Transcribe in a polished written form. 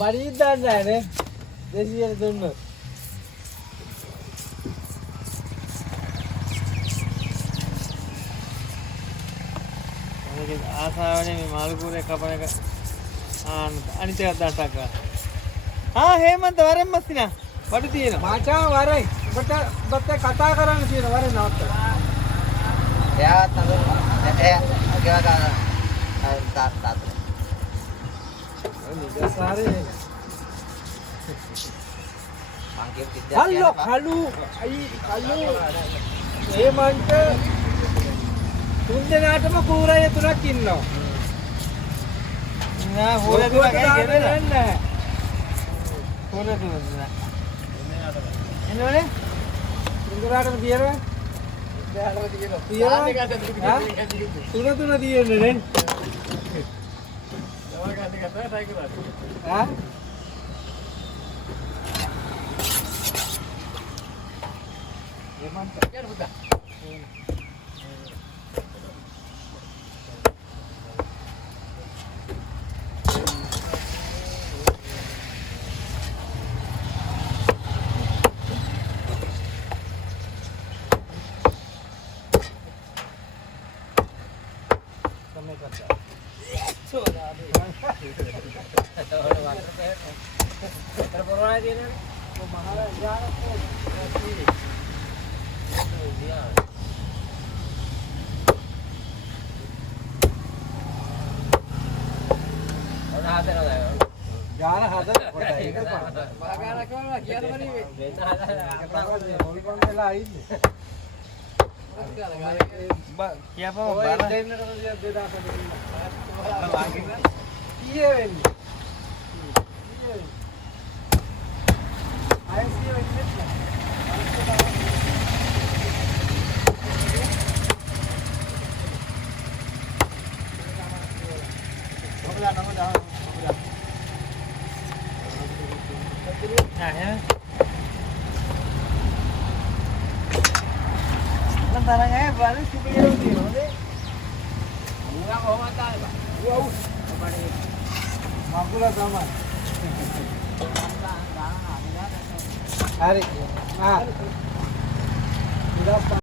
බඩින් දාන්නේ නේ 200 දුන්නොත් මගේ ආසාවනේ මේ මාළු කුරේ කපන එක අනිත් එක දාන්න ගන්න හේමන්ත වරෙන් මස්සිනා බඩු තියෙනවා මචං වරෙන් ඔබට කතා කරන්න තියෙන වරෙන් නවත්ත එයා තමයි තාත්තා නිදසාරේ හල්ලෝ කලු අයි කලු හේමන්ත තුන් දෙනාටම කූරය තුනක් ඉන්නවා නෑ හොර තුනක් ගෙරෙන්නේ නැහැ හොර තුනක් නෑ එන්නවනේ තුන්දරාටම දියරවා දෙහාටම දියරවා තුන තුන දියන්නේ නේ දවල් ගන්න කතා try කරා හේමන්ත යන්න පුතා Jangan ada, bagaimana kalau kian mana ini? Hobi lain. Siapa mau barang? Iya ini. Ayo sih ini. Nah ya. Lantarannya balik supaya lebih deh. Enggak mau makan, Pak. Wow. Mampu lah sama. Hari. Ah. Sudah